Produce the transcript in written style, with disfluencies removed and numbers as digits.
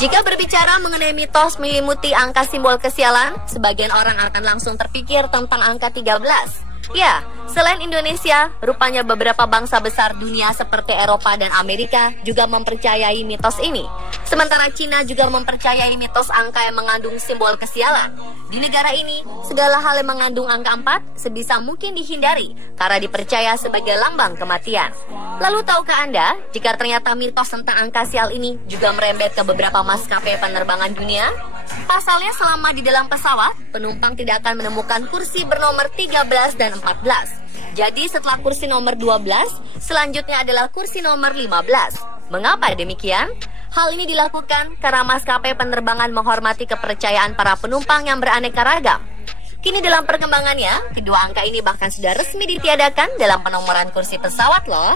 Jika berbicara mengenai mitos menyelimuti angka simbol kesialan, sebagian orang akan langsung terpikir tentang angka 13. Ya, selain Indonesia, rupanya beberapa bangsa besar dunia seperti Eropa dan Amerika juga mempercayai mitos ini. Sementara Cina juga mempercayai mitos angka yang mengandung simbol kesialan. Di negara ini, segala hal yang mengandung angka 4 sebisa mungkin dihindari karena dipercaya sebagai lambang kematian. Lalu tahukah Anda jika ternyata mitos tentang angka sial ini juga merembet ke beberapa maskapai penerbangan dunia? Pasalnya selama di dalam pesawat, penumpang tidak akan menemukan kursi bernomor 13 dan 14. Jadi setelah kursi nomor 12, selanjutnya adalah kursi nomor 15. Mengapa demikian? Hal ini dilakukan karena maskapai penerbangan menghormati kepercayaan para penumpang yang beraneka ragam. Kini dalam perkembangannya, kedua angka ini bahkan sudah resmi ditiadakan dalam penomoran kursi pesawat loh.